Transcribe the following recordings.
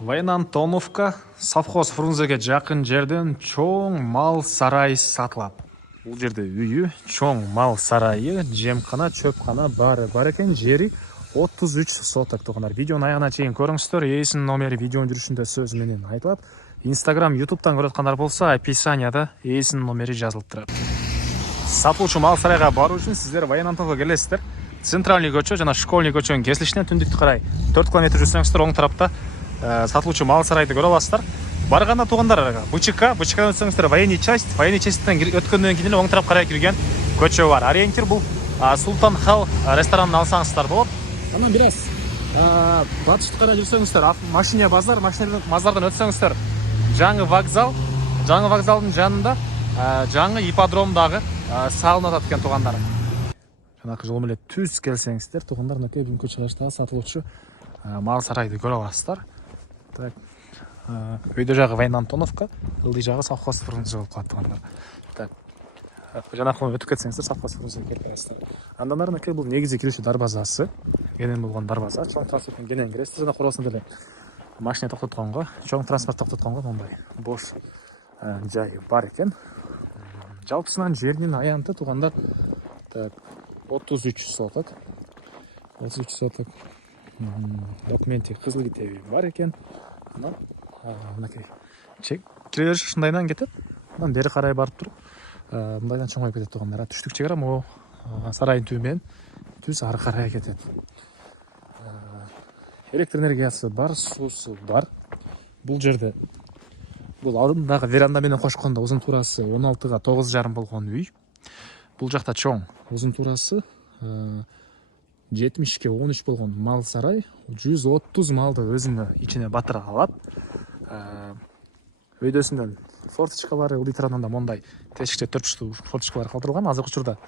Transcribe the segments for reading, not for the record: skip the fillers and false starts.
Военантоновка совхоз Фрунзеге жақын жерден чоң мал сарайы сатылады. Бұл жерде үйі, чоң мал сарайы, жемқана, чөпқана бар екен. Жері 33 соток туғандар. Видеоны аяғына чейін көріңіздер. Есін номері видеоның жүрішінде сөз менен айтылады. Инстаграм, ютубтан көріп болса, описанияда есін номері жазылып тұрады. Сатылушы мал сарайға бару үшін сіздер Военантоновка келесіздер. Центральный көчө жана школьный көчөнүн кесилишинен түндүктү карай 4 км жүрсөңүздөр оң тарапта сатылуучу мал сарайды көрө аласыздар. Барганда туугандар БЧКдан өтсөңүздөр военный частьтен өткөндөн кийин оң тарапка карай кирген көчө бар. Ориентир бул Султан Хал ресторанын алсаңыздар болот. Анан бир аз батышты карай жүрсөңүздөр машина базардан өтсөңүздөр жаңы вокзалдын жанында жаңы ипподромдагы салынып атат экен туугандар. Жанакы жол менен түз келсеңиздер, туугандар мынакей бүгүнкү чыгышта сатылуучу мал сарайды көрө аласыздар. Так, өйдө жагы Военантоновка, ылдый жагы совхоз Фрунзе болуп калат туугандар. Так, жанакы өтүп кетсеңиздер, совхоз Фрунзеге келип каласыздар. Андан ары мынакей бул негизи кирүүчү дарбазасы, кенен болгон дарбаза, чоң транспорттон кенен киресиздер, жана куросун деле машина токтотконго, чоң транспорт токтотконго мындай бош жайы бар экен. Жалпысынан жеринин аянты туугандар 33 соток. Документи кызыл китеби бар экен. Анан мынакей кире бериш ушундайдан кетет. Анан бери карай барып туруп, мындайдан чоңоюп кетет туугандар. Түштүк чек ара могу сарайдын түбү менен түз ары карай кетет. Электр энергиясы бар, суусу бар. Бул жерде бул алдындагы веранда менен кошкондо узун туурасы 16га 9,5 болгон үй. Бул жакта чоң узун туурасы 70ге 13 болгон мал сарай 130 малды өзүнө ичине батыра алат. Өйдөсүнөн форточка бар, ылдый тарабында мондай тешикче 4 бурчтуу форточкалар калтырылган. Азыркы учурда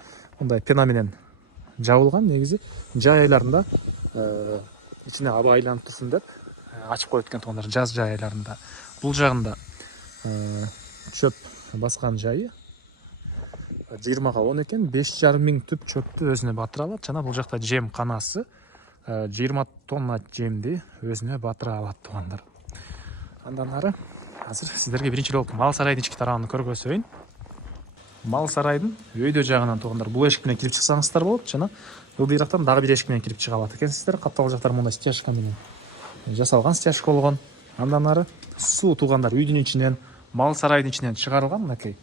мондай пена менен жабылган. Негизи жай айларында ичине аба айланып турсун деп ачып коюп кеткен туугандар, жаз жай айларында. Бул жагында чөп баскан жайы 20га 10 экен, 5,5 миң түп чөптү өзүнө батыра алат. Жана бул жакта жем канасы 20 тонна жемди өзүнө батыра алат туугандар. Андан ары азыр сиздерге биринчи болуп мал сарайдын ички тарабын көргөзөйүн. Мал сарайдын өйдө жагынан туугандар бул эшик менен кирип чыксаңыздар болот, жана ылдыйрактан дагы бир эшик менен кирип чыга алат экенсиздер. Каптал жактар мындай стяжка менен жасалган стяжка болгон. Андан ары суу туугандар үйдүн ичинен, мал сарайдын ичинен чыгарылган. Мынакей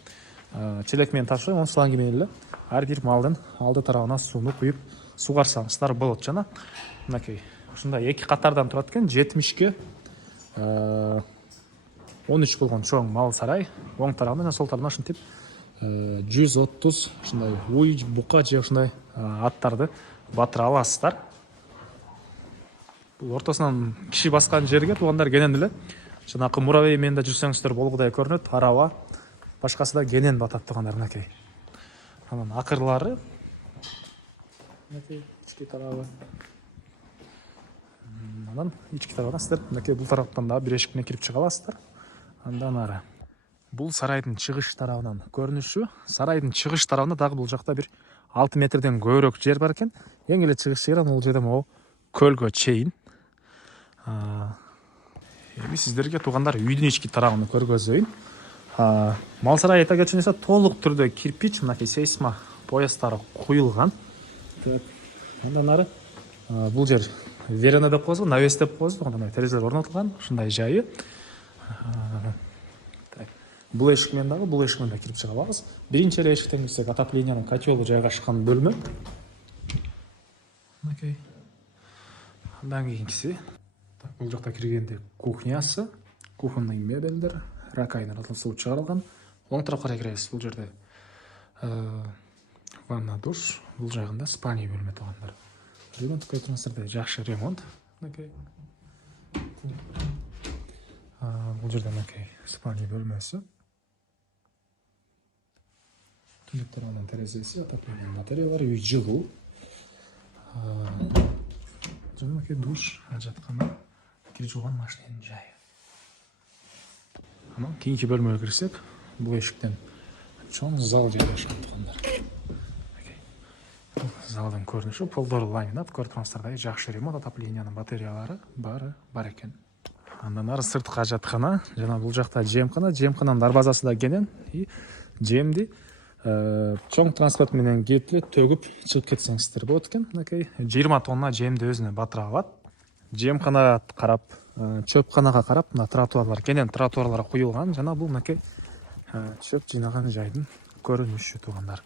челек менен ташып, он шланги менен эле ар бир малдын алды тарабына сууну куюп сугарсаңыздар болот. Жана мынакей ушундай эки катардан турат экен, 70ге 13 болгон чоң мал сарай. Оң тарабына жана сол тарабына ушинтип 130 ушундай уй, бука же ушундай аттарды батыра аласыздар. Бул ортосунан киши баскан жерге туугандар кенен эле жанакы муравей менен да жүрсөңүздөр болгудай көрүнөт. Араба башкасы да кенен батат туугандар мынакей. Анан акырлары мынакей ички тарабы. Анан ички тарабына сиздер мынакей бул тараптан да бир эшик менен кирип чыга аласыздар. Андан ары бул сарайдын чыгыш тарабынан көрүнүшү. Сарайдын чыгыш тарабында дагы бул жакта бир 6 метрден көбүрөөк жер бар экен. Эң эле чыгыш жери бул жерде могу көлгө чейин. Эми сиздерге туугандар үйдүн ички тарабын көргөзөйүн. Мал сарай айта кетчү нерсе толук түрдө кирпич, мынакей сейсма поястары куюлган. Андан ары бул жер веранда деп коебузбу, навес деп коебузбу, мындай терезелер орнотулган, ушундай жайы. Бул эшик менен дагы, бул эшик менен да кирип чыга алабыз. Биринчи эле эшиктен кирсек, отоплениянын котелу жайгашкан бөлмө. Мынакей. Андан кийинкиси бул жакта киргенде кухнясы, кухонный мебелдер, ракайнер суу чыгарылган. Оң тарапка карай киребиз. Бул жерде ванна, душ, бул жагында спальня бөлмө туугандар. Ремонт көрүп турсаңыздар, жакшы ремонт. Мынакей. Бул жерде мынакей спальня бөлмөсү. Түнөк тарабынан терезеси, отопление батареялары, үй жылуу. Жана мынакей душ, жаткан, кире жууган машинанын жайы. Анан кийинки бөлмөгө кирсек, бул эшиктен чоң зал жайгашкан туугандар. Залдын көрүнүшү полдор ламинат, көрүп турсаңыздар, жакшы ремонт, отоплениянын батареялары бар экен. Андан ары сыртқы жаткана, жана бул жакта жемкана, жемкананын дарбазасы да кенен. И жемди чоң транспорт менен келип эле төгүп чыгып кетсеңиздер болот экен. Мынакей 20 тонна жемди өзүнө батыра алат. Жемканага карап, чөпканага карап, мына тротуарлар кенен тротуарларга куюлган. Жана бул мынакей чөп жыйнаган жайдын көрүнүшү туугандар.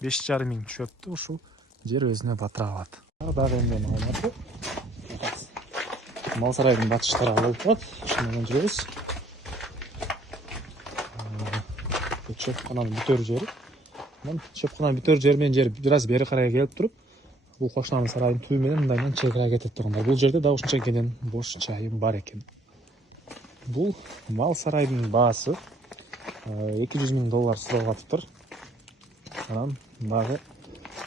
5,5 миң чөптү ушул жер өзүнө батыра алат. Дагы эмне маалыматы? Мал сарайдын батыштары болуп турат. Ушундан жүрөбүз. Чөпкананын бүтөр жери. Мен чөпкананын бүтөр жери менен жер бир аз бери карай келип туруп, бул кошунанын сарайдын түбү менен мындайынан чегара кетет тургандар. Бул жерде да ушунча кенен бош жайым бар экен. Бул мал сарайдын баасы $200 миң суралып атыптыр. Анан дагы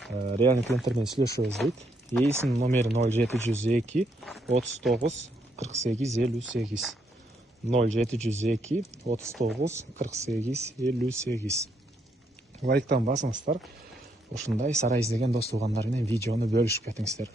реальный клиенттер менен сүйлөшөбүз дейт. Ээсинин номери 0702 39 48 58. 0702 39 48 58. Лайктан басыңыздар. Ушундай сарай издеген дос туугандар менен видеону бөлүшүп кетиңиздер.